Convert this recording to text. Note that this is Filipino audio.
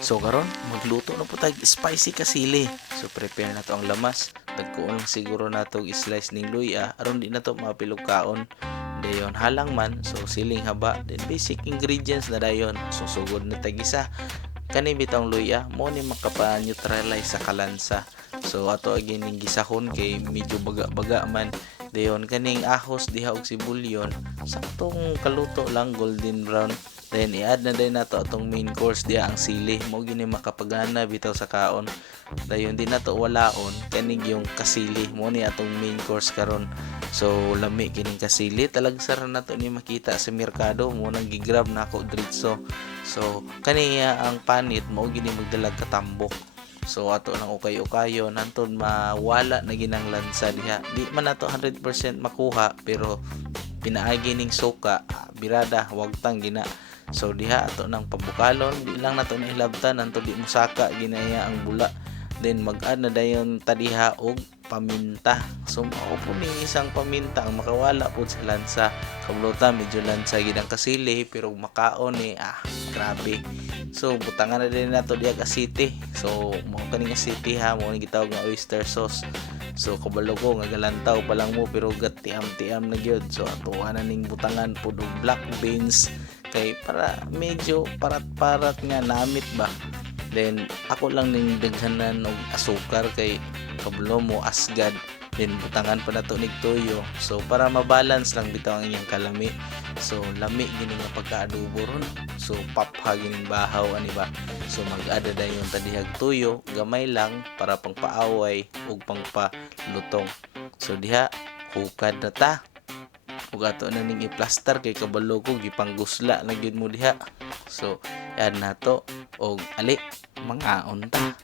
So karon magluto na po tag spicy kasili. So prepare na to ang lamas. Dagkoon lang siguro na to slice ning luya aron di na to mapilog kaon. Dayon halang man, so siling haba, then basic ingredients na dayon. So sugod na tag isa. Kani bitang luya mo ni makapa-neutralize sa kalansa. So ato again ning gisahon kay medyo baga-baga man. Dayon kaning ahos diha og sibulyon saktong kaluto lang golden brown. Then i-add na din nato atong main course diha ang sili. Mo gini makapagana bitaw sa kaon. Dayon din nato walaon kaning yung kasili mo ni atong main course karon. So lami kining kasili talagsara nato ni makita sa merkado mo nang gigrab na ako diretso. So kaniya ang panit mo gini magdalag katambok. So ato lang ukay-ukayon hantod mawala na ginang lansa diha. Di man nato 100% makuha pero pinaagi ning suka birada wagtang gina. So diha ato nang pabukalon di lang nato na ilabtan hantod di musaka ginaya ang bula. Then mag-add na dayon tadiha og paminta. So mao po ning isang paminta ang makawala po sa lansa. Kabulutan medyo lansa gid ang kasili pero makaon ni grabe. So butangan na din nato diha asiti. So mao kaning asiti ha mo ni gitawag nga oyster sauce. So kabalo ko nga galantaw pa lang mo pero gatiam-tiam na gyud. So atuwa na ning butangan pud og black beans kay para medyo parat-parat nga namit ba. Then ako lang ning daghanan og asukar kay kabalo mo asgad. Then butangan pa nato nig toyo. So para mabalance lang bitaw ang iyang kalami. So lami gini nga pagkaadobo ron. So papha gining bahaw ani ba. So mag-ada dayon tadihag toyo, gamay lang para pangpaaway ug pangpalutong. So diha hukad na ta. Ug ato na ning i-plaster kay kabalo ko gipanggusla na gyud mo diha. So yan nato og ali mangaon ta.